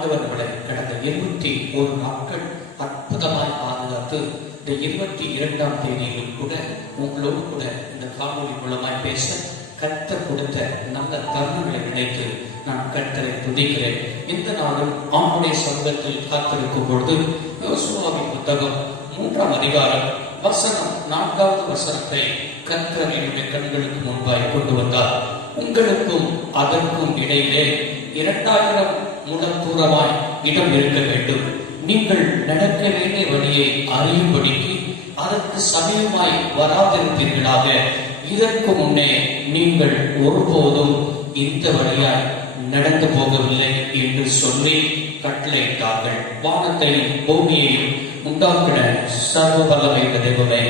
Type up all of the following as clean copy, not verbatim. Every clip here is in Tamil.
ஆண்டவர் நம்மளை கடந்த 21 நாட்கள் அற்புதமாய் பாதுகாத்து இந்த 22ஆம் தேதியிலும் கூட உங்களோடு கூட இந்த காணொலி மூலமாய் பேச கர்த்தர் கொடுத்த நல்ல தருணங்களை நினைத்து நான் கர்த்தரை துதிக்கிறேன். இந்த நாளும் ஆண்டுடைய சமூகத்தில் காத்திருக்கும் பொழுது யோசுவாவின் புத்தகம் 3ஆம் அதிகாரம் வசனம் 4வது வசனத்தை கர்த்தர் என்னுடைய கண்களுக்கு முன்பாய் கொண்டு வந்தார். உங்களுக்கும் அதற்கும் இடையிலே 2000 முழம் தூரமாய் இடம் இருக்க வேண்டும். நீங்கள் நடக்க வேண்டிய வழியை அறியும்படிக்கு அதற்கு சமயமாய் வராதிருப்பீர்களாக. இதற்கு முன்னே நீங்கள் ஒருபோதும் இந்த வழியாய் நடந்து போகவில்லை என்று சொல்லி கட்டளையிட்டார்கள். வானத்தையும் பூமியையும் உண்டாக்கின சர்வ வல்லமை தெய்வமே,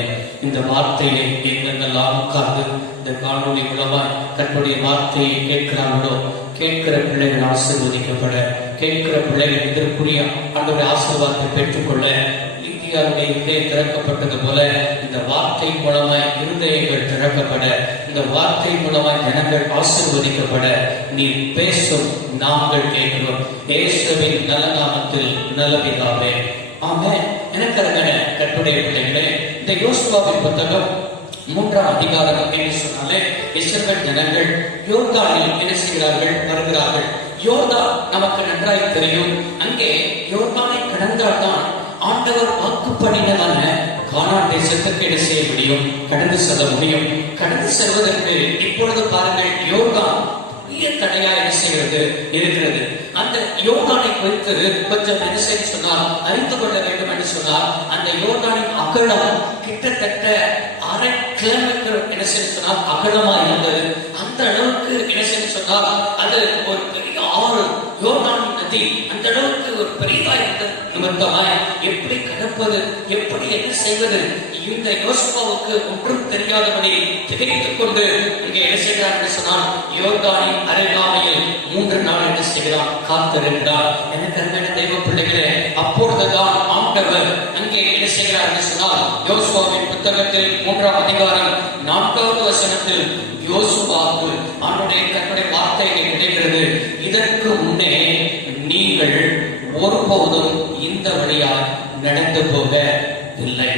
இந்த வார்த்தையை எங்கெல்லாம் உட்கார்ந்து இந்த காணொலி மூலமாய் தன்னுடைய வார்த்தையை கேட்கிறார்களோ, கேட்கிற பிள்ளைகள் ஆசீர்வதிக்கப்பட, கேட்கிற பிள்ளைகள் இதற்குரிய ஆண்டவருடைய ஆசீர்வாதத்தை பெற்றுக்கொள்ள இந்தியாவுடைய இதயம் திறக்கப்பட்டது போல இந்த வார்த்தை மூலமாய் இருதயங்கள் திறக்கப்பட, இந்த வார்த்தை மூலமாய் ஜனங்கள் ஆசீர்வதிக்கப்பட நீ பேசும் நாங்கள் கேட்கிறோம். இயேசுவின் நல்ல நாமத்தில் நல்ல பிதாவே, ஆமென். எனக்கு அருமையான கர்த்தருடைய பிள்ளைகளே, இந்த யோசுவாவின் புத்தகம் 3ஆம் அதிகாரம் என்று சொன்னாலே இஸ்ரவேல் ஜனங்கள் யோர்தானில் என்ன செய்கிறார்கள்? வருகிறார்கள். யோர்தான் நமக்கு நன்றாய் தெரியும். அங்கே யோர்தானை கடந்தால்தான் ஆண்டவர் வாக்கு பண்ணினதான கானான் தேசத்துக்கு என்ன செய்ய முடியும்? கடந்து செல்ல முடியும். கடந்து செல்வதற்கு இப்பொழுது பாருங்கள், யோர்தான் பெரிய தடையா என்ன செய்கிறது இருக்கிறது. அந்த யோர்தானை குறித்து கொஞ்சம் என்ன செய்ய சொன்னால் அறிந்து கொள்ள வேண்டும் என்று சொன்னால், அந்த யோர்தானின் அகலம் கிட்டத்தட்ட 1/2 கிலோமீட்டர் என்ன செய்ய சொன்னால் அகலமா இருந்தது. அந்த அளவுக்கு என்ன செய்ய சொன்னால் அது ஒரு பெரிய ஆறு, யோர்தானின் நதி அந்த அளவுக்கு ஒரு பெரியதா இருந்தது. நிமித்தமாய் எப்படி கடப்பது, எப்படி என்ன செய்வது? இந்த யோசுவாவுக்கு ஒன்றும் தெரியாதபடி திகைத்துக் கொண்டு இங்கே என்ன செய்கிறார் என்று சொன்னால், யோர்தானின் அருகாமையில் 3 நாள் என்ன செய்கிறார்? காத்திருக்கிறார். எனக்கு அருமையான தெய்வ பிள்ளைகளே, அப்பொழுதுதான் ஆண்டவர் அங்கே என்ன செய்கிறார் என்று சொன்னால், யோசுவாவின் புத்தகத்தில் 3ஆம் அதிகாரம் 4வது வசனத்தில் யோசுவாவுக்கு ஆண்டவருடைய கர்த்தருடைய வார்த்தை கிடைக்கிறது. இதற்கு முன்னே நீங்கள் ஒருபோதும் இந்த வழியாய் நடந்து போகவில்லை.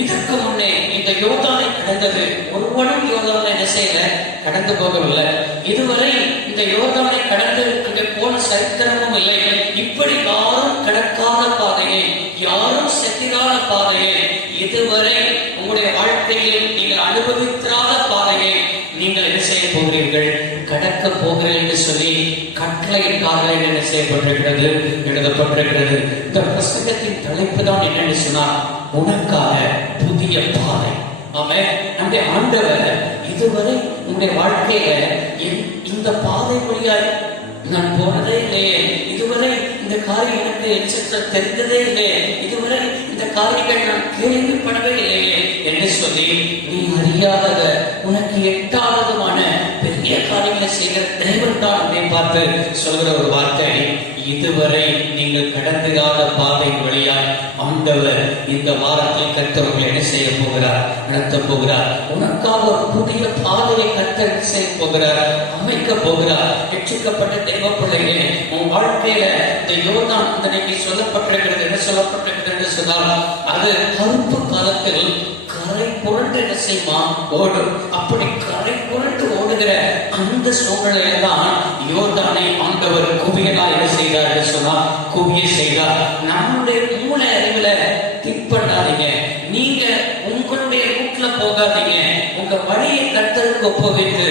இதற்கு முன்னே இந்த யோர்தானை கடந்தது ஒருவனும் யோர்தானை என்ன செய்யல? கடந்து போகவில்லை. இதுவரை இந்த யோர்தானை கடந்து அங்கே போன சரித்திரமும் இல்லை. இப்படி யாரும் கடக்காத பாதையை, யாரும் செத்திராத பாதையை, இதுவரை உங்களுடைய வாழ்க்கையில் நீங்கள் அனுபவிக்காத பாதையை நீங்கள் என்ன செய்ய போகிறீர்கள்? கடக்க போகிறீர்கள் என்று சொல்லி கட்டளையிட்டார்கள் என்ன செய்யப்பட்டிருக்கிறது? எழுதப்பட்டிருக்கிறது. இந்த புத்தகத்தின் தலைப்பு தான் என்னன்னு சொன்னால், உனக்காக புதிய பாதை. ஆமென். நம்முடைய ஆண்டவர் இதுவரை உங்களுடைய வாழ்க்கையில இந்த பாதை வழியாய் நான் போனதே இல்லையே, இதுவரை இந்த காரியம் எனக்கு தெரிந்ததே இல்லையே, இதுவரை இந்த காரியங்கள் நான் கேள்விப்படவே இல்லையே என்று சொல்லி நீ அறியாதத, உனக்கு எட்டாவதுமான பெரிய காரியங்களை செய்கிற தேவன் தான் அதை பார்த்து சொல்கிற ஒரு வார்த்தை, இதுவரை நீங்கள் கடந்துகாத பாதை வழியாய் ஆண்டவர் இந்த வாரத்தில் கர்த்தர் என்ன செய்ய போகிறார்? நடத்த போகிறார். உனக்காக ஒரு புதிய பாதையை கர்த்தர் செய்ய போகிறார், அமைக்க போகிறார். ரட்சிக்கப்பட்ட தெய்வ பிள்ளைகளே, உன் வாழ்க்கையில இந்த யோர்தான் இன்றைக்கு சொல்லப்பட்டிருக்கிறது. என்ன சொல்லப்பட்டிருக்கிறது என்று சொன்னால், அது கருப்பு காலத்தில் கரை புரண்டு என்ன செய்யுமா? ஓடும். அப்படி கரை புரண்டு ஓடுகிற அந்த சூழ்நிலையில தான் யோர்தானை ஆண்டவர் குவியலா என்ன செய்தார் என்று சொன்னால் குவிய செய்தார். நம்முடைய மூளை அறிவுல திங்க் பண்ணாதீங்க. நீங்க உங்களுடைய ரூட்ல போகாதீங்க. உங்க வழியை கர்த்தருக்கு ஒப்புவித்து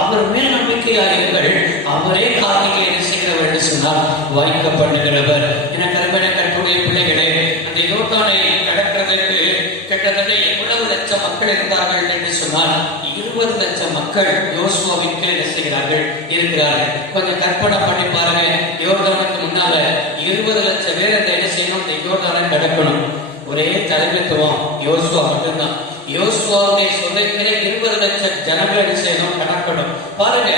அவர் மேல் நம்பிக்கையாளர்கள். அவரே காரியங்களை என்ன செய்கிறவர் என்று சொன்னால் வாய்க்க பண்ணுகிறவர். எனக்கு அருமையான கர்த்தருடைய பிள்ளைகளே, அந்த யோர்தானை கடக்கிறதுக்கு கிட்டத்தட்ட எவ்வளவு லட்சம் மக்கள் இருந்தார்கள் என்று சொன்னால் 20 லட்சம் மக்கள் யோசுவாவிற்கு என்ன செய்கிறார்கள்? இருக்கிறார்கள். கொஞ்சம் கற்பனை பண்ணி பாருங்க. யோர்தானுக்கு முன்னால 20 லட்சம் பேர் அந்த என்ன செய்யணும்? இந்த யோர்தானை கடக்கணும். ஒரே தலைமைத்துவம் யோசுவா மட்டும்தான். யோசுவாவுடைய சொல்லிக்கிற 20 லட்சம் ஜனங்கள் என்ன செய்யணும்? கடக்கணும். பாருங்க,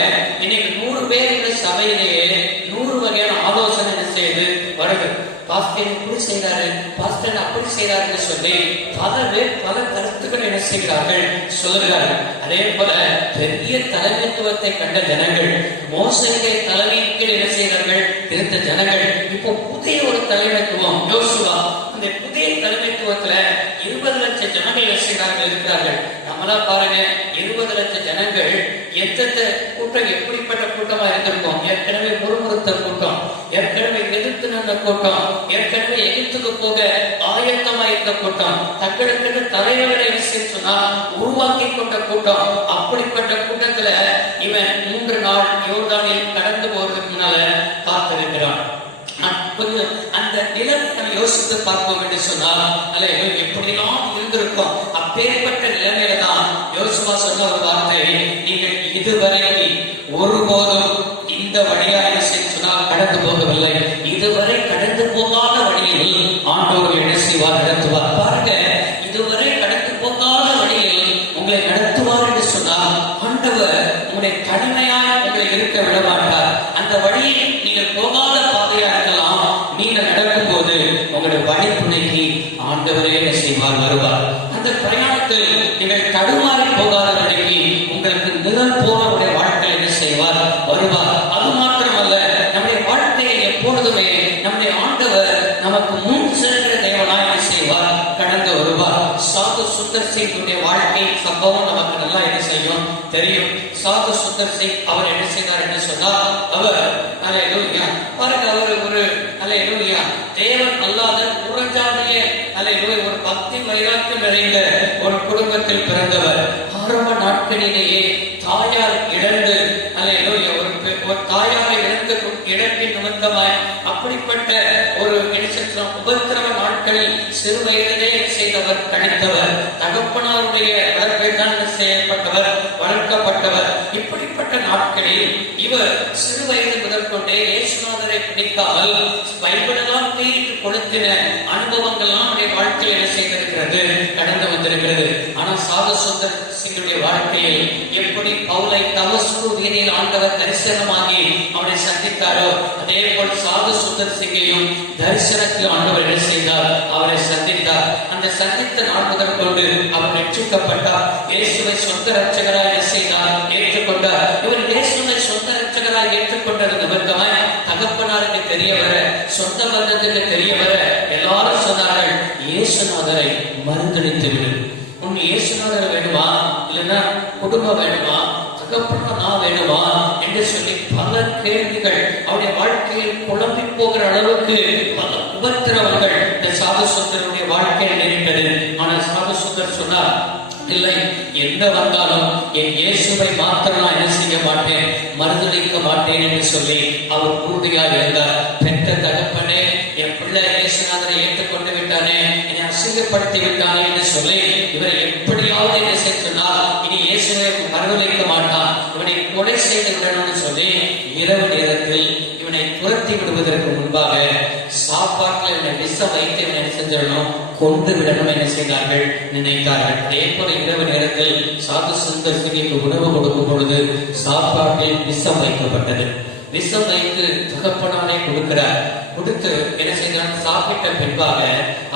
இன்னைக்கு 100 பேர் இந்த சபையிலேயே 100 வகையான ஆலோசனை என்ன செய்யுது? வருது. பாஸ்டர் இப்படி செய்யறாரு, பாஸ்டர் அப்படி செய்யறாருன்னு சொல்லி பல பேர் பல கருத்துக்களை என்ன செய்கிறார்கள் சொல்கிறார்கள். அதே போல பெரிய தலைமைத்துவத்தை கண்ட ஜனங்கள், மோசேயுடைய தலைமையின் கீழ் என்ன செய்கிறார்கள் இருந்த ஜனங்கள், இப்போ புதிய ஒரு தலைமைத்துவம் யோசுவா, அந்த புதிய தலைமைத்துவத்துல 20 லட்சம் ஜனங்கள் இருக்கிறார்கள். நம்மளா பாருங்க, 20 லட்சம் ஜனங்கள் எந்தெந்த கூட்டம் எப்படிப்பட்ட கூட்டமா இருந்திருக்கும். ஏற்கனவே முறுமுறுத்த கூட்டம், ஏற்கனவே எதிர்த்து நின்ற கூட்டம், ஏற்கனவே எதிர்த்துக்கு போக ஆயத்தமா இருந்த கூட்டம், தங்களுக்கு தலைவர்களை சொன்னா உருவாக்கி கொண்ட கூட்டம். அப்படிப்பட்ட கூட்டத்துல இவன் 3 நாள் யோர்தானில் கடந்து போறதுக்கு முன்னால பார்த்திருக்கிறான். கொஞ்சம் அந்த நிலைமை யோசித்து பார்ப்போம் என்று சொன்னால் எப்படியெல்லாம் இருந்திருக்கும். அப்பேற்பட்ட நிலைமையில தான் யோசுவா சொன்ன ஒரு வார்த்தை, நீங்கள் இதுவரை ஒருபோதும் இந்த வழியா என்ன சொன்னால் கடந்து போகவில்லை, இதுவரை கடந்து போகாத வழியில் ஆண்டவர் என்ன செய்வார், நடத்துவார். பாருங்க, இதுவரை கடந்து போகாத வழியில் உங்களை நடத்துவார் என்று சொன்னால் ஆண்டவர் உங்களுடைய கடுமையாக உங்களை இருக்க விட மாட்டார். அந்த வழியை நீங்கள் போகாத பாதையா இருக்கலாம், நீங்கள் நடக்கும் போது உங்களுடைய வழி துணைக்கு ஆண்டவரே என்ன செய்வார், வருவார். அந்த பிரயாணத்தில் நீங்கள் தடுமாறி போகாத வழிக்கு உங்களுக்கு நிழல் போல உடைய வாழ்க்கை என்ன செய்வார், வருவார். அது மாத்திரமல்ல, நம்முடைய வாழ்க்கையை எப்பொழுதுமே நம்முடைய ஆண்டவர் நமக்கு முன் செல்கிற தேவனாய் என்ன செய்வார், கடந்து வருவார். சாது சுந்தர் சிங்குடைய வாழ்க்கை சம்பவம் நமக்கு நல்லா என்ன செய்யும் தெரியும். சாது சுந்தர் சிங் அவர் என்ன செய்தார் என்று சொன்னால், அவர் பாருங்க, அவர் ஒரு தேவன் அல்லாத புறஜாதிய ஒரு பக்தி வைராக்கியம் நிறைந்த ஒரு குடும்பத்தில் பிறந்தவர். ஆரம்ப நாட்களிலேயே தாயார் இழந்து ஒரு தாயாரை இழப்பின் நிமித்தமாய் அப்படிப்பட்ட ஒரு உபத்திரவ நாட்களில் சிறு வயதிலே செய்தவர், கழித்தவர். தகப்பனாருடைய வளர்ப்பைதான் செய்யப்பட்டவர், வளர்க்கப்பட்டவர். இப்படிப்பட்ட நாட்களில் இவர் சிறு வயது முதற்கொண்டே இயேசுநாதரை பிடிக்காமல் பைபிளெல்லாம் தீர்த்து கொடுத்தின அனுபவங்கள்லாம் வாழ்க்கையில் என்ன செய்திருக்கிறது, கடந்து வந்திருக்கிறது. ஆனால் சாது சுந்தர் சிங்குடைய வாழ்க்கையில் எப்படி பவுலை தமஸ்கு வீதியில் ஆண்டவர் தரிசனமாகி அவனை சந்தித்தாரோ, அதே போல் சாது சுந்தர் சிங்கையும் தரிசனத்தில் ஆண்டவர் என்ன செய்தார், அவரை சந்தித்தார். அந்த சந்தித்த நாள் முதல் கொண்டு அவர் ரட்சிக்கப்பட்டார். இயேசுவை சொந்த ரட்சகராய் என்ன செய்தார், ஏற்றுக்கொண்டார். இவர் இயேசுவை சொந்த ரட்சகராய் ஏற்றுக்கொண்டது நிமித்தமாய் தகப்பனாருக்கு தெரிய வர, சொந்த பந்தத்துக்கு தெரிய வர எல்லாரும் சொன்னார்கள், இயேசுநாதரை மறுதளித்து விடு. உன் இயேசுநாதர் வேணுமா, இல்லைன்னா குடும்பம் வேணுமா, தகப்பனா நான் வேணுமா என்று சொல்லி பல கேள்விகள் அவருடைய வாழ்க்கையில் குழம்பி போகிற அளவுக்கு பல உபத்திரவங்கள் இந்த சாது சுந்தருடைய வாழ்க்கையில் நேரிட்டது. ஆனால் சாது சுந்தர் சொன்னார், இல்லை, என்ன வந்தாலும் என் இயேசுவை மாத்திரம் நான் என்ன செய்ய மாட்டேன், மறுதளிக்க மாட்டேன் என்று சொல்லி அவர் உறுதியாக இருந்தார். பெற்ற தகப்பனே, என் பிள்ளை இயேசுநாதரை ஏற்றுக்கொண்டு விட்டானே, என்னை அசிங்கப்படுத்தி விட்டானே என்று சொல்லி இவரை எப்படியாவது என்ன செய்ய சொன்னால் இனி இயேசுவை மறுதளிக்க மாட்டான், இவனை கொலை செய்து விடணும்னு சொல்லி இரவு நேரத்தில் இவனை துரத்தி விடுவதற்கு முன்பாக சாப்பாட்டில் இவனை விஷம் வைத்து இவனை என்ன செஞ்சிடணும், கொண்டு விடணும் என்ன செய்தார்கள், நினைத்தார்கள். அதே போல இரவு நேரத்தில் சாது சுந்தர் சிங்குக்கு உணவு கொடுக்கும் பொழுது சாப்பாட்டில் விஷம் வைக்கப்பட்டது. விஷம் வைத்து தகப்பனாலே கொடுக்கிறார். கொடுத்து என்ன செய்தார், சாப்பிட்ட பின்பாக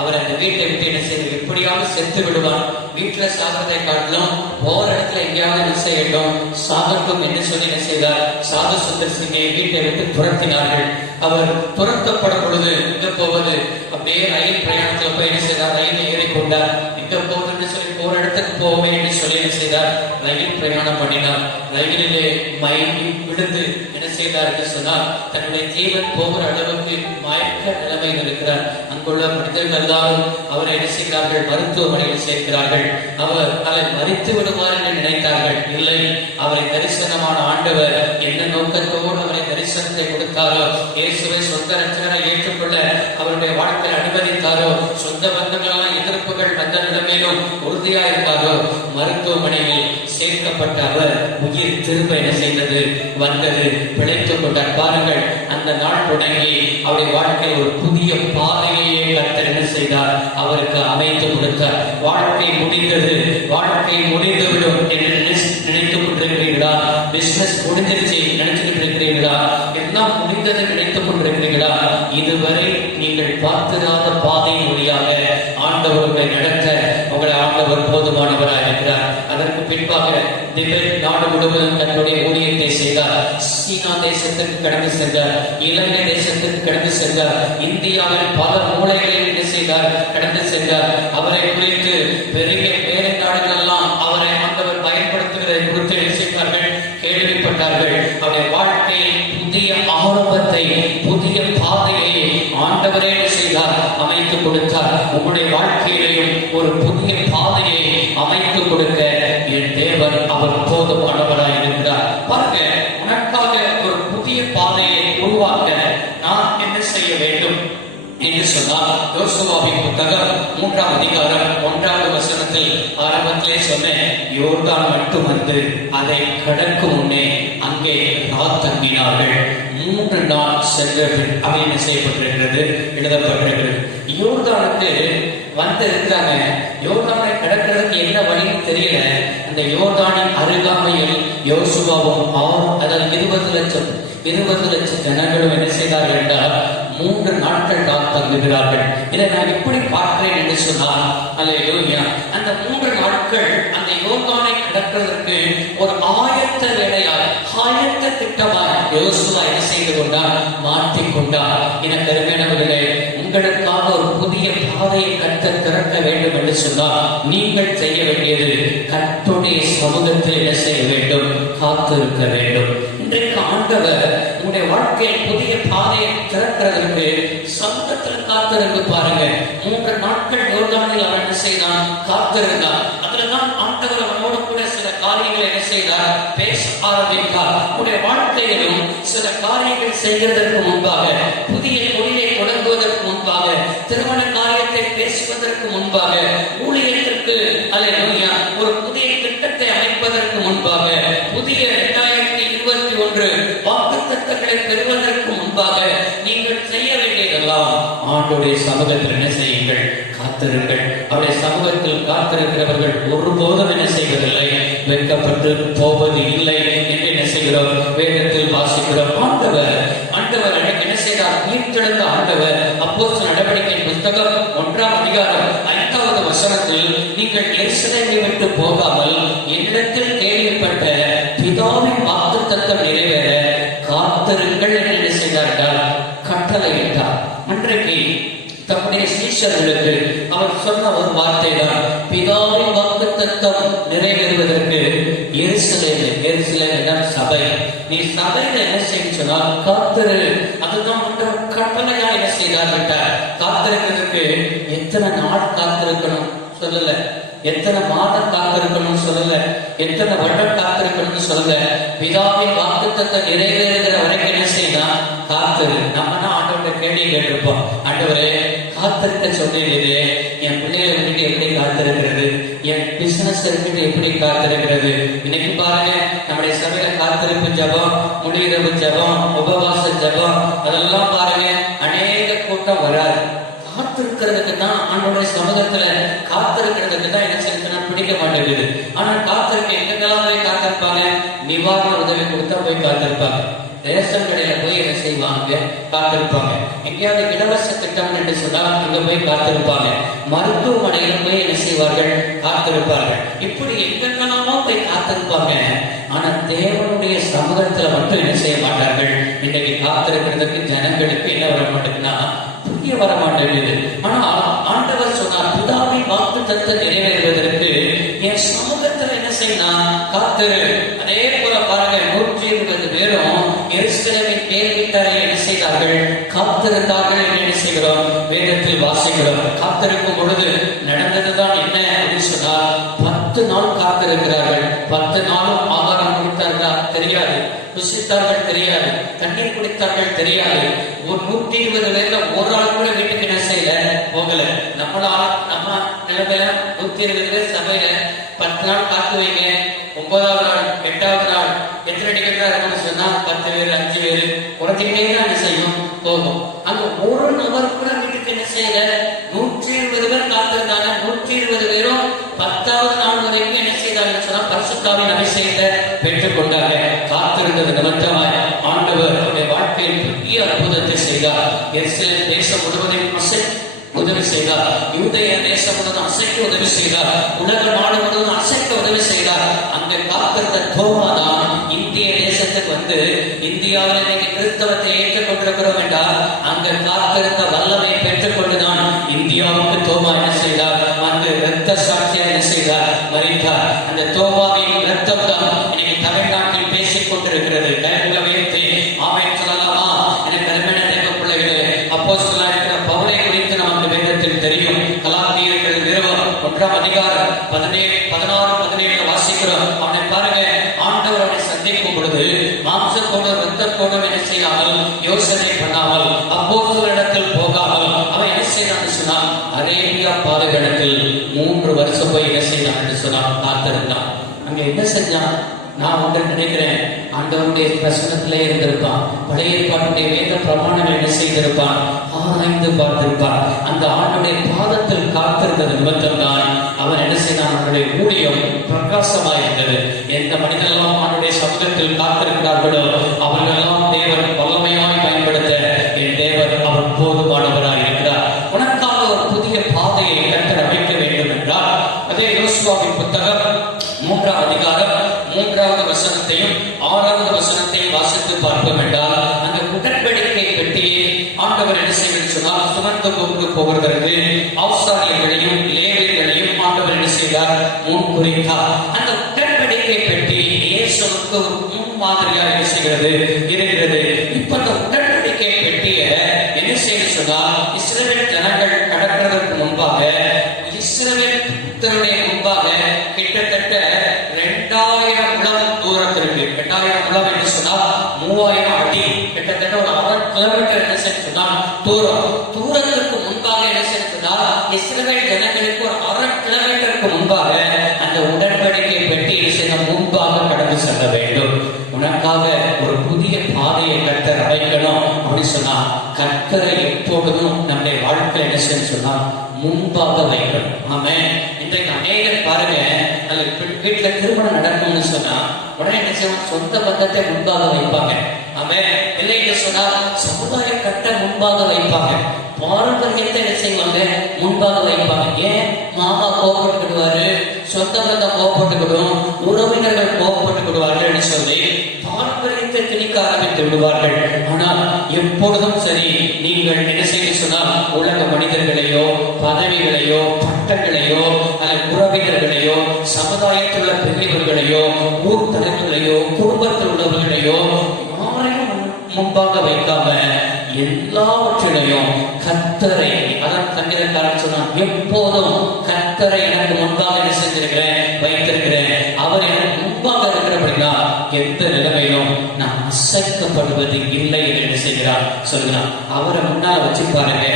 அவர் அந்த வீட்டை விட்டு என்ன செய்ய, எப்படியாவது செத்து விடுவான், வீட்டுல சாகிறதை காட்டிலும் போற இடத்துல எங்கேயாவது என்ன செய்யட்டும், சாகட்டும் என்று சொல்லி என்ன செய்தார், சாது சுந்தர் சிங்கை வீட்டை விட்டு துரத்தினார்கள். அவர் துரத்தப்படும் பொழுது எங்க போவது, அப்படியே ரயில் பிரயாணத்துல போய் என்ன செய்தார், ரயிலை ஏறிக்கொண்டார். எங்க போகுதுன்னு சொல்லி போற இடத்துக்கு போவோமே என்று சொல்லி என்ன செய்தார், ரயில் பிரயாணம் பண்ணினார். ரயிலிலே மயங்கி விழுந்து என்ன செய்தார் என்று சொன்னால், தன்னுடைய ஜீவன் போகிற அளவுக்கு மயக்க நிலைமையில் இருக்கிறார். அங்குள்ள மனிதர்கள் எல்லாரும் அவரை என்ன செய்கிறார்கள், மருத்துவமனையில் சேர்க்கிறார்கள். அவர் அதை மறித்து விடுவார் என்று நினைத்தார்கள். இல்லை, அவரை தரிசனமான ஆண்டவர் என்ன நோக்கத்தோடு அவரை தரிசனத்தை கொடுத்தாரோ, இயேசுவை சொந்த ரட்சகரை ஏற்றுக்கொள்ள அவருடைய வாழ்க்கையில் அனுமதித்தாரோ, சொந்த பந்தங்களான எதிர்ப்புகள் வந்த நிலைமையிலும் உறுதியா இருந்தாரோ, மருத்துவமனையில் சேர்க்கப்பட்ட அவர் உயிர் திரும்ப என்ன செய்தது, வந்தது, பிழைத்துக் கொண்டார். பாருங்கள், அந்த நாள் தொடங்கி அவருடைய வாழ்க்கையில் ஒரு புதிய பாதையை கர்த்தர் என்ன செய்தார், அவருக்கு அமைத்து கொடுத்தார். வாழ்க்கை முடிந்தது, வாழ்க்கை முடிந்துவிடும் என்று நினைத்துக் கொண்டிருக்கிறீர்களா? பிசினஸ் முடிஞ்சிருச்சு நினைச்சுக்கிட்டு இருக்கிறீர்களா? எல்லாம் முடிந்த முடிந்ததை நினைத்துக் கொண்டிருக்கிறீர்களா? இதுவரை நீங்கள் பார்த்திராத பாதையின் வழியாக ஆண்டவர்களை நடத்த உங்களை ஆண்டவர் போதுமானவராக இருக்கிறார். அதற்கு பின்பாக திபெத் நாடு முழுவதும் தன்னுடைய ஊழியத்தை செய்தார். சீனா தேசத்திற்கு கடந்து சென்றார், இலங்கை தேசத்திற்கு கடந்து சென்றார், இந்தியாவில் பல மூலைகளில் என்ன செய்தார், கடந்து சென்றார். அவரை குறித்து பெரிய வேலை நாடுகள் எல்லாம் அவரை ஆண்டவர் பயன்படுத்துவதை குறித்து என்ன செய்தார்கள், கேள்விப்பட்டார்கள். அவருடைய வாழ்க்கையில் புதிய ஆரம்பத்தை, புதிய பாதையை ஆண்டவரே செய்தார், அமைத்துக் கொடுத்தார். உங்களுடைய வாழ்க்கையிலையும் ஒரு புதிய பாதையை அமைத்துக் கொடுக்க என் தேவன் அவர் போதுமானவராய் இருக்கிறார். பாருங்க, உனக்காக ஒரு புதிய பாதையை உருவாக்க நான் என்ன செய்ய வேண்டும் என்று சொன்னால், யோசுவாவின் புத்தகம் 3ஆம் அதிகாரம் 1வது வசனத்தில் ஆரம்பத்திலே சொன்னேன், யோர்தான் மட்டும் வந்து அதை கடக்கும் முன்னே அங்கே தங்கினார்கள். 3 நாள் சென்றது அவை என்ன செய்யப்பட்டிருக்கிறது, எழுதப்பட்டிருக்கிறது. யோர்தானுக்கு வந்து இருக்கிறாங்க. யோர்தானை கடக்கிறதுக்கு என்ன வழின்னு தெரியல. அந்த யோர்தானின் அருகாமையில் யோசுவாவும் அதாவது 20 லட்சம் ஜனங்களும் என்ன செய்தார்கள் என்றால் 3 நாட்கள் தங்குகிறார்கள். இதை நான் எப்படி பார்க்கிறேன் என்று சொன்னால், அல்லேலூயா, அந்த 3 நாட்கள் அந்த யோர்தானை கடக்கிறதுக்கு ஒரு ஆயத்த வேலையாய், ஆயத்த திட்டமாய் யோசுவா என்ன செய்து கொண்டார், மாற்றிக்கொண்டார். என பெருமையானவர்களே, உங்களுக்காக ஒரு புதிய பாதையை கர்த்தர் திறக்க வேண்டும் என்று சொன்னால் நீங்கள் செய்ய வேண்டியது கர்த்தருடைய சமூகத்தில் என்ன செய்ய வேண்டும், காத்திருக்க வேண்டும். இன்றைக்கு ஆண்டவர் உங்களுடைய வாழ்க்கையில் புதிய பாதையை திறக்கிறதற்கு சமூகத்தில் காத்திருந்து பாருங்க. 3 நாட்கள் யோர்தானில் அவர் என்ன செய்தான், காத்திருந்தார். அதுலதான் ஆண்டவர் அவனோடு கூட சில காரியங்களை என்ன செய்தார், பேச ஆரம்பித்தார். உங்களுடைய வாழ்க்கையிலும் சில காரியங்கள் செய்வதற்கு முன்பாக, புதிய தொழிலை தொடங்குவதற்கு முன்பாக, திருமண காரியத்தை பேசுவதற்கு முன்பாக, ஊழியத்திற்கு அல்லேலூயா ஒரு புதிய திட்டத்தை அமைப்பதற்கு முன்பாக, புதிய 2021 வாக்குத்தத்தங்களை பெறுவதற்கு முன்பாக நீங்கள் செய்ய வேண்டியதெல்லாம் ஆண்டவருடைய சமூகத்தில் என்ன செய்யுங்கள், காத்திருங்கள். அவருடைய சமூகத்தில் காத்திருக்கிறவர்கள் ஒருபோதும் என்ன செய்வதில்லை, வெட்கப்பட்டு போவது இல்லை என்று என்ன செய்கிறோம், வேதத்தில் வாசிக்கிறோம். ஆண்டவர் எனக்கு என்ன செய்தார், உயிர்த்தெழுந்த ஆண்டவர் அப்போஸ்தலர் நடவடிக்கையின் புத்தகம் 1ஆம் அதிகாரம் 5வது வசனத்தில், நீங்கள் எருசலேமை விட்டு போகாமல் என்னிடத்தில் கேள்விப்பட்ட பிதாவின் வாக்குத்தத்தம் நிறைவேற காத்திருங்கள் என்று என்ன செய்தார்கள், கட்டளையிட்டார். அன்றைக்கு தம்முடைய சீஷர்களுக்கு அவர் சொன்ன ஒரு வார்த்தை தான், பிதாவின் வாக்குத்தத்தம் நிறைவேறுவதற்கு எருசலேம் சபை, நீ சபையில என்ன செய்ய சொன்னால் காத்திரு. அதுதான் கட்டளையா என்ன செய்தார், காத்திருக்கிறதுக்கு எத்தனை நாள் காத்திருக்கணும் சொல்லல, எத்தனை மாதம் காத்திருக்கணும் சொல்லல, எத்தனை வருடம் காத்திருக்கணும்னு சொல்லல. பிதாவின் வாக்குத்தத்தம் நிறைவேறுகிற வரைக்கும் என்ன செய்யலாம், காத்திரு. நம்ம ஆண்டவரை கேள்வி கேட்டிருப்போம், ஆண்டவரே காத்திருக்க சொன்னீங்களே, என் பிள்ளைகளை விட்டுட்டு எப்படி காத்திருக்கிறது, என் பிசினஸ் இருக்கிட்டு எப்படி காத்திருக்கிறது. இன்னைக்கு பாருங்க, நம்முடைய சபையில காத்திருப்பு ஜபம், முடியிறவு ஜபம், உபவாச ஜபம், அதெல்லாம் பாருங்க அநேக கூட்டம் வராது. காத்திருக்கிறதுக்கு தான் ஆண்டவருடைய சமூகத்துல காத்திருக்கிறதுக்கு தான் என்ன செய்யணும், பிடிக்க மாட்டேங்குது. ஆனா காத்திருக்க எங்கெல்லாம் போய் காத்திருப்பாங்க, நிவாரண உதவி கொடுத்தா போய் காத்திருப்பாங்க. ரேஷன் கடையில போய் என்ன செய்வாங்க, காத்திருப்பாங்க. எங்கேயாவது இலவச திட்டம் என்று சொன்னால் அங்க போய் காத்திருப்பாங்க. மருத்துவமனையில போய் என்ன செய்வார்கள், காத்திருப்பார்கள். இப்படி எங்கெல்லாமோ போய் காத்திருப்பாங்க. ஆனா தேவனுடைய சமூகத்துல மட்டும் என்ன செய்ய மாட்டார்கள். இன்னைக்கு காத்திருக்கிறதுக்கு ஜனங்களுக்கு என்ன வர மாட்டேங்குன்னா, புரிய வர மாட்டேங்குது. ஆனால் ஆண்டவர் சொன்னார், பிதாவின் வாக்குத்தத்தம் நிறைவேறுவதற்கு என் சமூகத்துல என்ன செய்யணும், காத்திரு. அதே போல பாருங்க, 120 பேரும் எருசலேமின் கேள்விட்டாரை என்ன செய்தார்கள், காத்திருந்தார்கள் என்று என்ன செய்கிறோம், வேதத்தில் வாசிக்கிறோம். காத்திருக்கும் பொழுது நடந்ததுதான் என்ன அப்படின்னு சொன்னால், 10 நாள் காத்திருக்கிறார்கள். 10 நாளும் ஆகாரம் கொடுத்தார்களா தெரியாது, புசித்தார்கள் தெரியாது, தண்ணீர் குடித்தார்கள் தெரியாது. ஒரு 120 பேர்ல ஒரு ஆள் கூட வீட்டுக்கு என்ன செய்யல, போகல. நம்ம நிலைமையில 120 பேர் சபையில 10 நாள் காத்து வைங்க. 9வது நாள் 8வது நாள் எத்தனை டிக்கெட் தான் இருக்குன்னு சொன்னா 10 பேர் 5 பேர் குறைஞ்சிக்கிட்டே தான் என்ன செய்யும், போகும். அங்க ஒரு நபர் கூட வீட்டுக்கு என்ன செய்யல. 120 பேர் காத்திருந்தாங்க. 120 பேரும் 10வது நாள் வரைக்கும் என்ன செய்தாங்கன்னு சொன்னா பரிசுத்தாவின் அபிஷேகத்தை பெற்றுக் கொண்டாங்க. காத்திருந்தது நிமித்தமாய் ஆண்டவர் அவருடைய வாழ்க்கையில் பெரிய அற்புதத்தை செய்தார். எருசலேம் தேசம் முழுவதையும் உதவி செய்தார். யூதேய தேசம் முழுவதும் அசைக்க உதவி செய்தார். உலக நாடு முழுவதும் அசைக்க உதவி செய்தார். அங்கே காத்திருந்த தோமா தான் இந்திய தேசத்துக்கு வந்து இந்தியாவில் இன்னைக்கு கிறிஸ்தவத்தை ஏற்றுக்கொண்டிருக்கிறோம் என்றால் அங்கு காத்திருந்த வல்லமை பெற்றுக் கொண்டுதான் இந்தியாவுக்கு தோமா என்ன செய்தார்? அங்கு இரத்த சாட்சியை என்ன செய்தார்? மறித்தார். அந்த தோமாவின் இரத்தம் தான் இன்னைக்கு தமிழ்நாட்டில் பேசிக் கொண்டிருக்கிறது. கைகளை உயர்த்தி ஆமென் சொல்லலாமா? எனக்கு அருமையான தேவ பிள்ளைகளே, அப்போஸ்தலனாகிய இருக்கிற பவுலை குறித்து நமக்கு வேதத்தில் தெரியும். கலாத்தியர்கள் நிறுவனம் 1ஆம் அதிகாரம் 16-17 வாசிக்கிறோம். அவனை பாருங்க, ஆண்டவர் அவனை சந்திக்கும் பொழுது மாம்சத்தோடு இரத்தத்தோடு என்ன செய்யாமல், யோசனை பண்ணாமல், அப்போஸ்தலரிடத்தில் போகாமல் அவன் என்ன செய்தான் சொன்னால் அரேபியா பாலைவனத்தில் 3 வருஷம் போய் என்ன செய்தான் என்று சொன்னால் காத்திருந்தான். அங்க என்ன செஞ்சான்? நான் ஒன்று நினைக்கிறேன், ஆண்டவருடைய பிரசனத்திலே இருந்திருப்பான். பழைய ஏற்பாட்டுடைய வேத பிரமாணங்கள் என்ன செய்திருப்பான்? ஆராய்ந்து பார்த்திருப்பான். அந்த ஆண்டுடைய பாதத்தில் காத்திருந்தது நிமித்தம் தான் அவன் என்ன செய்தான்? அவனுடைய ஊழியம் பிரகாசமாயிருந்தது. எந்த மனிதெல்லாம் அவனுடைய சமூகத்தில் காத்திருக்கிறார்களோ அவர்களெல்லாம் தேவன் வல்லமையாய் பயன்படுத்த என் தேவன் அவர் போதுமானவராய் இருக்கிறார். உனக்காக ஒரு புதிய பாதையை கர்த்தர் அமைக்க வேண்டும் என்றால் அதே யோசுவாவின் புத்தகம் 3ஆம் அதிகாரம் 3வது வசனத்தையும் 6வது வசனத்தையும் வாசித்து பார்ப்போம் என்றால் அந்த உடன்படிக்கை பெட்டியை ஆண்டவர் என்ன செய்வது சொன்னால் சுமந்து கொண்டு போவதற்கு ஆசாரியர்களையும் லேவியர்களையும் ஆண்டவர் என்ன செய்தார்? முன்குறித்தார். அந்த உடன்படிக்கை பெட்டி இயேசுவுக்கு ஒரு முன்மாதிரியாக என்ன செய்கிறது? இருக்கிறது. இப்ப அந்த உடன்படிக்கை பெட்டியை என்ன செய்ய சொன்னால் இஸ்ரவேல் ஜனங்கள் கடக்கிறதற்கு முன்பாக இஸ்ரவேல் புத்தருடைய முன்பாக கிட்டத்தட்ட 2000 முழம் தூரத்திற்கு 2000 முழம் என்று சொன்னால் 3000 அடி, கிட்டத்தட்ட ஒரு 6 கிலோமீட்டர் என்ன சொன்னால் தூரத்திற்கு முன்பாக என்ன சொன்னால் இஸ்ரவேல் ஜனங்களுக்கு ஒரு 6 கிலோமீட்டருக்கு முன்பாக அந்த உடன்படிக்கை பெட்டி முன்பாக கடந்து செல்ல வேண்டும். உனக்காக ஒரு புதிய பாதையை கர்த்தர் அமைக்கணும் அப்படின்னு சொன்னா கர்த்தரை எப்பொழுதும் நம்முடைய வாழ்க்கை என்ன செய்யணும் சொன்னா முன்பாக வைக்கணும். ஆமே, இன்றைக்கு அநேகர் பாருங்க, வீட்டுல திருமணம் நடக்கும்னு சொன்னா உடனே என்ன செய்வாங்க? சொந்த பந்தத்தை முன்பாக வைப்பாங்க. ஆமே, இல்லை என்று சொன்னா சமுதாய கட்ட முன்பாக வைப்பாங்க. பாரம்பரியத்தை என்ன செய்வாங்க? முன்பாக வைப்பாங்க. ஏன்? மாமா கோபப்பட்டுக்கிடுவாரு, சொந்த பந்தம் கோபப்பட்டுக்கிடும், உறவினர்கள் கோபப்பட்டுக்கிடுவார்கள் சொல்லி பாரம்பரியத்தை திணிக்க ஆரம்பித்து விடுவார்கள். ஆனால் எப்பொழுதும் சரி, நீங்கள் என்ன செய்ய சொன்னால் உலக மனிதர்களையோ பதவிகளையோ பட்டங்களையோ அல்லது உறவினர்களையோ சமுதாயத்தில் உள்ள பெரியவர்களையோ ஊர் தலைவர்களையோ குடும்பத்தில் உள்ளவர்களையோ யாரையும் முன்பாக வைக்காம எல்லாவற்றிலையும் கர்த்தரை, அதான் சங்கீதக்காரன் சொன்னான், எப்போதும் கர்த்தரை எனக்கு முன்பாக என்ன செஞ்சிருக்கிறேன்? வைத்திருக்கிறேன். அவர் எனக்கு முன்பாக இருக்கிறபடினா எந்த நிலைமையிலும் நான் அசைக்கப்படுவது இல்லை என்று என்ன செய்கிறார் சொல்கிறான். அவரை முன்னால் வச்சு பாருங்க,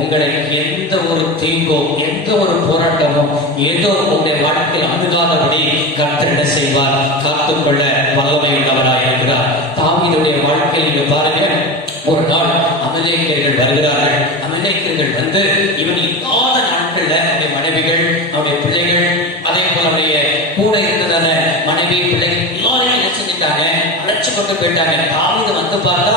உங்களை எந்த ஒரு தீங்கோ எந்த ஒரு போராட்டமோ ஏதோ உங்களுடைய வாழ்க்கையில் அணுகாதபடி கர்த்தர் என்ன செய்வார்? காத்துக்கொள்ள வல்லமை உள்ளவராய் இருக்கிறார். தாவீதுடைய வாழ்க்கையில் பாருங்க, ஒரு நாள் அமலேக்கியர்கள் வருகிறார்கள். அமலேக்கியர்கள் வந்து இவன் இல்லாத நாட்கள்ல அவருடைய மனைவிகள், அவருடைய பிள்ளைகள், அதே போல அவருடைய கூட இருந்ததான மனைவி பிள்ளைகள் எல்லாரையும் என்ன செஞ்சுட்டாங்க? அழைச்சு கொண்டு போயிட்டாங்க. தாவீது வந்து பார்த்தா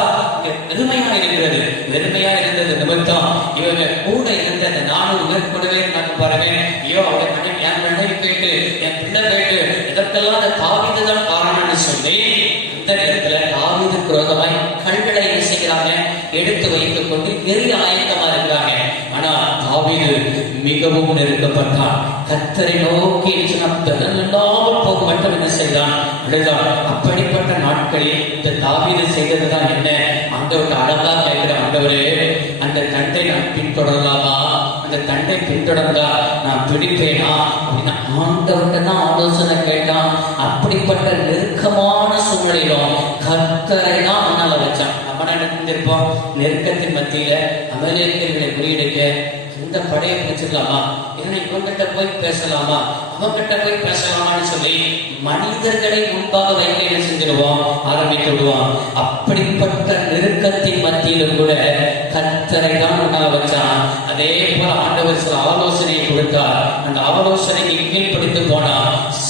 வெறுமையா இருக்கிறது. வெறுமையா இருந்தது நிமித்தம் இவங்க கூட இருந்த அந்த 400 பேர் கூடவே இருந்தாங்க பாருங்க. ஐயோ, அவருடைய மனைவி, என் மனைவி போயிட்டு என் பிள்ளை போயிட்டு இதற்கெல்லாம் அந்த தாவீது தான் காரணம்னு சொல்லி இந்த நேரத்துல தாவீதுக்கு விரோதமாய் கண்களை என்ன செய்கிறாங்க? எடுத்து வைத்துக் கொண்டு எரிய ஆயத்தமா இருக்கிறாங்க. ஆனா தாவீது மிகவும் நெருக்கப்பட்டான். கர்த்தரை நோக்கி இல்லாமல் போக மட்டும் என்ன செய்தான்? அழுதான். அப்படிப்பட்ட நாட்களில் இந்த தாவீது செய்ததுதான் என்ன? ஆண்டவருக்கு அழகா கேட்கிற, ஆண்டவரே, அந்த தண்டை நான் பின்தொடரலாமா? அந்த தண்டை பின்தொடர்ந்தா நான் பிடிப்பேனா அப்படின்னா ஆண்டவர்கிட்ட தான் ஆலோசனை கேட்டான். அப்படிப்பட்ட நெருக்கமான சூழ்நிலையிலும் கர்த்தரை தான் முன்னால வச்சான். நம்ம நினைச்சிருப்போம், நெருக்கத்தின் மத்தியில அமலேக்கியர்களை முறியடிக்க இந்த படையை பிடிச்சிடலாமா, இல்லை இவங்கிட்ட போய் பேசலாமா, அவங்கிட்ட போய் பேசலாமான்னு சொல்லி மனிதர்களை முன்பாக வைக்க என்ன செஞ்சிடுவோம்? ஆரம்பித்து விடுவோம். அப்படிப்பட்ட நெருக்கத்தின் மத்தியிலும் கூட கர்த்தரை தான் உணர வச்சான். அதே போல ஆண்டவர் சில ஆலோசனையை கொடுத்தார். அந்த ஆலோசனைக்கு கீழ்ப்படித்து போனா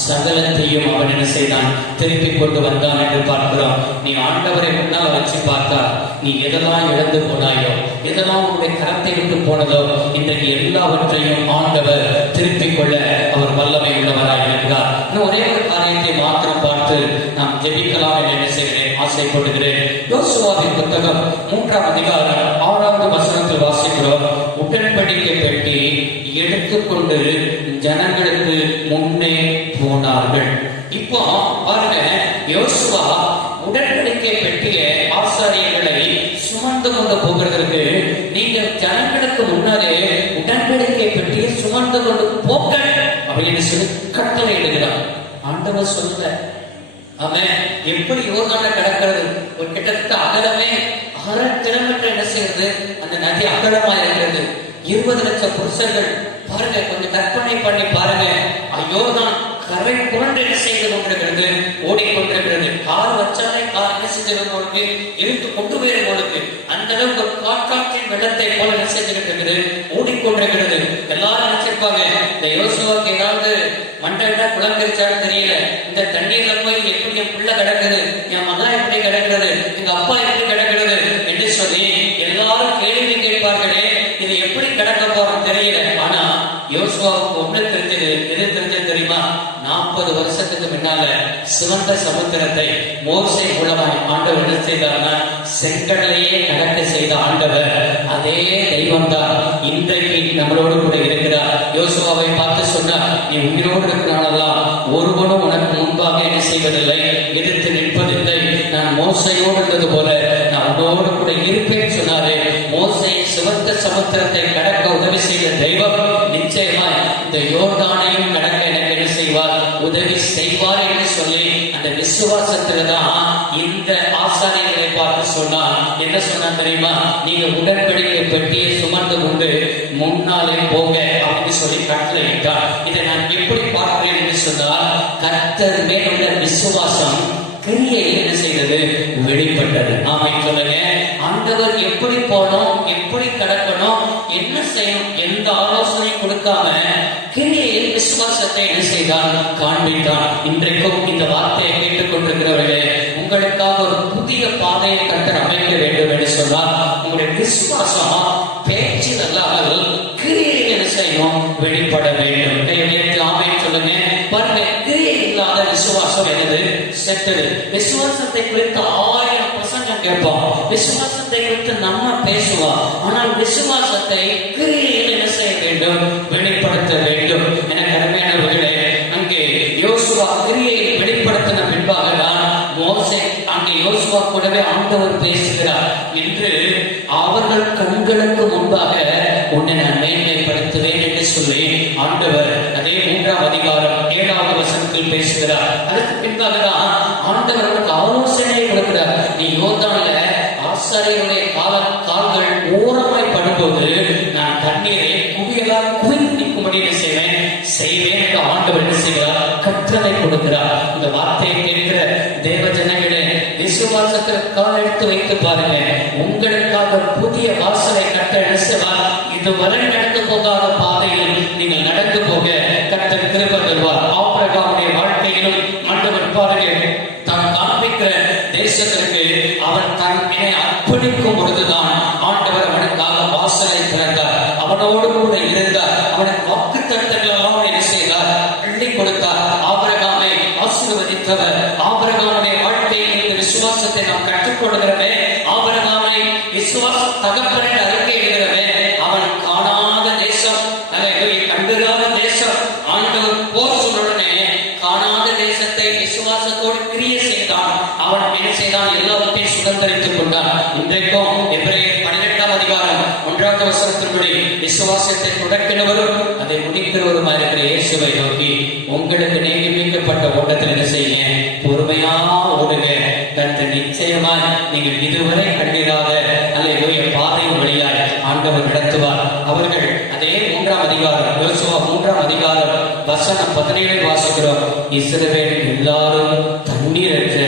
சகலத்தையும் அவன் என்ன செய்தான், திருப்பி கொண்டு வந்தான் என்று பார்க்கிறோம். நீ ஆண்டவரை முன்னால் வச்சு பார்த்தா நீ எதெல்லாம் இழந்து போனாயோ, எதெல்லாம் உன்னுடைய கரத்தை விட்டு போனதோ, இன்றைக்கு எல்லாவற்றையும் ஆண்டவர் திருப்பிக் கொள்ள அவர் வல்லமை உள்ளவராய் இருக்கிறார். இன்னும் ஒரே ஒரு காரியத்தை மாத்திரம் பார்த்து நாம் ஜெபிக்கலாம் என்று என்ன செய்கிறேன், ஆசைப்படுகிறேன். யோசுவாவின் புத்தகம் 3ஆம் அதிகாரம் 6வது வசனத்தில் வாசிக்கிறோம். உடன்படிக்கை பெட்டி எடுத்துக்கொண்டு ஜனங்களுக்கு முன்னே போனார்கள். இப்போ பாருங்க, யோசுவா உடன்படிக்கை பெட்டிய ஆசாரியர்களை சுமந்து கொண்டு போகிறதற்கு நீங்க ஜனங்களுக்கு முன்னாலே உடன்படிக்கை பெட்டியை சுமந்து கொண்டு போங்க அப்படின்னு சொல்லி கட்டளை எழுதுகிறார். ஆண்டவர் சொல்ல அவன் எப்படி யோர்தானை கடக்கிறது? ஒரு கிட்டத்தட்ட அகலமே 6 கிலோமீட்டர் என்ன செய்யறது, அந்த நதி அகலமா இருக்கிறது. 20 லட்சம் புருஷர்கள் பாருங்க, கொஞ்சம் கற்பனை பண்ணி பாருங்க. யோர்தான் கரை புரண்டு என்ன செய்து கொண்டிருக்கிறது, ஓடிக்கொண்டிருக்கிறது. கார் வச்சாலே கார் என்ன செஞ்சிருக்க இருந்து கொண்டு போயிடும் பொழுது அந்த அளவுக்கு காற்றாற்றின் வெள்ளத்தை போல என்ன செஞ்சிருக்கிறது, ஓடிக்கொண்டிருக்கிறது. எல்லாரும் நினைச்சிருப்பாங்க, இந்த யோசுவாவுக்கு ஏதாவது மண்டா குளங்கரிச்சாலும் தெரியல, இந்த தண்ணீர்ல போய் எப்படி என் பிள்ளை கிடக்குது, என் மகன் எப்படி கிடக்கிறது, எங்க அப்பா எப்படி கிடக்கிறது என்று சொல்லி எல்லாரும் கேள்வி கேட்பார்களே, இது எப்படி கிடக்க போறோம் தெரியல. ஆனா யோசுவாவுக்கு ஒண்ணு தெரிஞ்சது. எது தெரிஞ்சது தெரியுமா? 40 வருஷத்துக்கு முன்னால சிவந்த சமுத்திரத்தை மோசே மூலமாய் ஆண்டவர் என்ன செய்தார்னா, செங்கடலையே கடக்க செய்த ஆண்டவர் அதே தெய்வம் தான் இன்றைக்கு நம்மளோடு கூட இருக்கிறார். யோசுவாவை பார்த்து சொன்னார், நீ உயிரோடு இருக்கிறனாலதான் ஒருவனும் உனக்கு முன்பாக என்ன செய்வதில்லை, எதிர்த்து நிற்பதில்லை. நான் மோசையோடு இருந்தது போல நான் உன்னோடு கூட இருப்பேன் சொன்னாரே. மோசை சிவந்த சமுத்திரத்தை கடக்க உதவி செய்த தெய்வம் நிச்சயமாய் இந்த யோர்தானையும் கடக்க எனக்கு என்ன செய்வார், உதவி செய்வார் என்று சொல்லி அந்த விசுவாசத்துலதான் இந்த ஆசாரியர்களை பார்த்து சொன்னார். என்ன சொன்னா தெரியுமா? நீங்க உடன்படிக்கை பெட்டியை சுமந்து கொண்டு முன்னாலே போங்க அப்படின்னு சொல்லி கட்டளையிட்டார். இதை நான் எப்படி பார்க்கிறேன் என்று சொன்னால், கர்த்தர் மேல் உள்ள விசுவாசம் கிரியை என்ன செய்தது, வெளிப்பட்டது. ஆமென் சொல்லுங்க. ஆண்டவர் எப்படி போனோம், எப்படி கடக்கணும், என்ன செய்யணும், எந்த ஆலோசனை கொடுக்காம கிரியையில் விசுவாசத்தை என்ன செய்தார், காண்பித்தார். இன்றைக்கும் இந்த வார்த்தையை கேட்டுக் கொண்டிருக்கிறவர்களே, உங்களுக்காக ஒரு புதிய பாதையை கர்த்தர் அமைக்க வேண்டும் என்று சொன்னால் உங்களுடைய விசுவாசம் பேச்சில் அல்லாமல் கிரியையில் என்ன செய்யணும், வெளிப்பட வேண்டும். ஆமென் சொல்லுங்க. பாருங்க, கிரியை இல்லாத விசுவாசம் என்னது, செத்தது. விசுவாசத்தை குறித்து 1000 பிரசங்கம் கேட்போம், விசுவாசத்தை குறித்து நம்ம பேசுவோம். ஆனால் விசுவாசத்தை கிரியையில் என்ன செய்ய வேண்டும், வெளிப்படுத்த வேண்டும். எனக்கு அருமையானவர்களே, அங்கே யோசுவா கிரியை வெளிப்படுத்தின பின்பாக தான் மோசே அங்கே யோசுவா கூடவே ஆண்டவர் பேசுகிறார். என்று அவர்கள் கண்களுக்கு முன்பாக உன்னை நான் மேன்மைப்படுத்துவேன் என்று சொல்லி ஆண்டவர் அதே 3ஆம் அதிகாரம் 7வது வசனத்தில் பேசுகிறார். அதற்கு பின்பாக தான் ஆண்டவர் அவருக்கு ஆலோசனை கொடுக்கிறார். நீ யோர்தான்ல ஆசாரியருடைய கால்கள் ஓரமாய் படும்போது நான் தண்ணீரை குவியலால் குவிந்து நிற்கும்படி செய்வேன் என்று ஆண்டவர் என்ன செய்கிறார், கட்டளை கொடுக்கிறார். இந்த வார்த்தையை கேட்கிற தேவ ஜனங்களே, விசுவாசத்தில் கால் எடுத்து வைத்து பாருங்க. உங்களுக்காக புதிய வாசலை கட்ட செய்வார். இதுவரை நடந்து போகாத பாதையில் நீங்கள் நடந்து போக கர்த்தர் கிருபை தருவார். ஆபிரகாமுடைய வாழ்க்கையிலும் ஆண்டவர் பாருங்க, தான் காண்பிக்கிற தேசத்திற்கு அவன் தன்னை அர்ப்பணிக்கும் பொழுதுதான் ஆண்டவர் அவனுக்காக வாசலை திறந்தார். அவனோடு கூட இருந்தார். அவனுக்கு வாக்கு தத்தங்கள் எல்லாம் என்ன செய்தார், அள்ளி கொடுத்தார். ஆபிரகாமை ஆசீர்வதித்தவர். ஆபிரகாமுடைய வாழ்க்கையில் இந்த விசுவாசத்தை நாம் கற்றுக்கொள்கிறவே, ஆபிரகாமை விசுவாச தகப்பனை அறிக்கை எழுகிறவே, அவன் காணாத தேசம், கண்டுகாத தேசம், ஆண்டவர் போர் சொல்லுடனே காணாத தேசத்தை விசுவாசத்தோடு கிரியை செய்தான். அவன் என்ன செய்தான், எல்லாவற்றையும் சுதந்திரித்துக் கொண்டான். இன்றைக்கும் எபிரேயர் 12ஆம் அதிகாரம் 1வது வசனத்தின்படி விசுவாசத்தை தொடக்கினவரும் அதை முடிக்கிறவருமா இருக்கிற இயேசுவை நோக்கி, உங்களுக்கு நியமிக்கப்பட்ட ஓட்டத்தில் என்ன செய்யுங்க, பொறுமையா ஓடுங்க. கர்த்தர் நிச்சயமா நீங்கள் இதுவரை கண்டிராத அல்லேலூயா பாதையின் வழியாய் ஆண்டவர் நடத்துவார். அவர்கள் அதே 3ஆம் அதிகாரம் யோசுவா 3ஆம் அதிகாரம் வசனம் 17 வாசிக்கிறோம். இஸ்ரவேல் எல்லாரும் தண்ணீரற்ற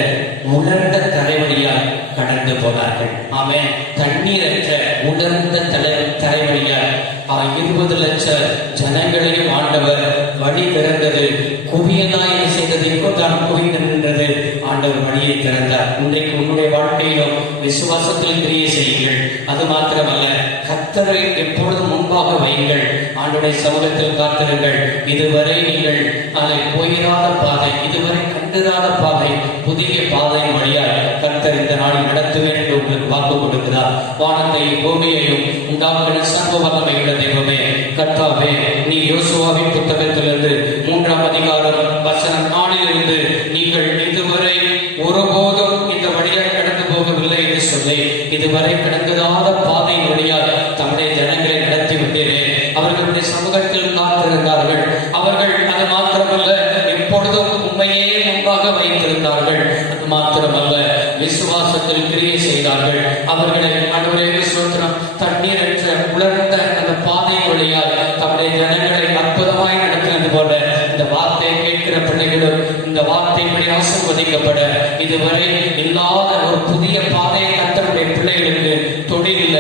உலர்ந்த தரை வழியாய் கடந்து போனார்கள். அவன் தண்ணீரற்ற உலர்ந்த தலைவலியால் 20 லட்சம் ஜனங்களையும் ஆண்டவர் வழி திறந்தது. குவியலாய் செய்தது தான் குவிந்து நின்றது. ஆண்டவர் வழியை திறந்தார். இன்றைக்கு உன்னுடைய வாழ்க்கையிலும் விசுவாசத்தில் கிரியை செய்யுங்கள். அது மாத்திரமல்ல, கர்த்தரை எப்பொழுதும் முன்பாக வையுங்கள். ஆண்டவருடைய சமூகத்தில் காத்திருங்கள். இதுவரை நீங்கள் அதை போயிராத பாதை, இதுவரை கண்டிராத பாதை, புதிய பாதையின் வழியால் கர்த்தர் இந்த நாளில் நடத்துவேன் என்று உங்களுக்கு வாக்கு கொடுக்கிறார். வானத்தை பூமியையும் உண்டாக்குகிற சர்வ வல்லமையுள்ள தெய்வமே, கர்த்தாவே, நீ யோசுவாவின் புத்தகத்திலிருந்து 3ஆம் அதிகாரம் வசனம் 4 நீங்கள் இதுவரை ஒருபோதும் இந்த வழியால் கடந்து போகவில்லை என்று சொல்லி இதுவரை கடந்ததாத பாதையின் வழியால் தம்முடைய ஜனங்களை நடத்தி விட்டீரே. அவர்களுடைய சமூகத்தில் காத்திருந்தார்கள். அவர்கள் அது மாத்திரமல்ல, எப்பொழுதும் உண்மையே முன்பாக வைத்திருந்தார்கள். அது மாத்திரமல்ல, விசுவாசத்தில் கிரியை செய்தார்கள். அவர்களை ஆண்டவரே ஸ்தோத்திரம், தண்ணீரற்ற உலர்ந்த அந்த பாதை வழியால் தம்முடைய ஜனங்களை அற்புதமாய் நடத்தினது போல இந்த வார்த்தையை கேட்கிற பிள்ளைகளும் இந்த வார்த்தைப்படி ஆசீர்வதிக்கப்பட இதுவரை இல்லாத ஒரு புதிய பாதையை கர்த்தருடைய பிள்ளைகளுக்கு தொழில,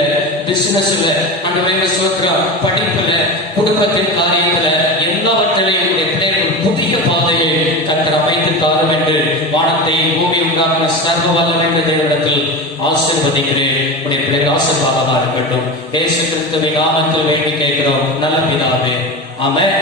பிசினஸ்ல, ஆண்டவரே ஸ்தோத்திரம், படிப்புல, குடும்பத்தின் காரியத்துல எல்லாவற்றிலையும் பிள்ளைகள் புதிய பாதையை கர்த்தர் அமைத்து தாரும் என்று வானத்தையும் பூமி உண்டாக்கின சர்வ வல்லமையுள்ள தேவனிடத்தில் ஆசீர்வதிக்கிறேன். உடைய பிள்ளைகள் ஆசீர்வாதமாக இருக்கட்டும். இயேசு கிறிஸ்துவின் நாமத்தில் வேண்டி கேட்கிறோம் நல்ல பிதாவே, ஆமென்.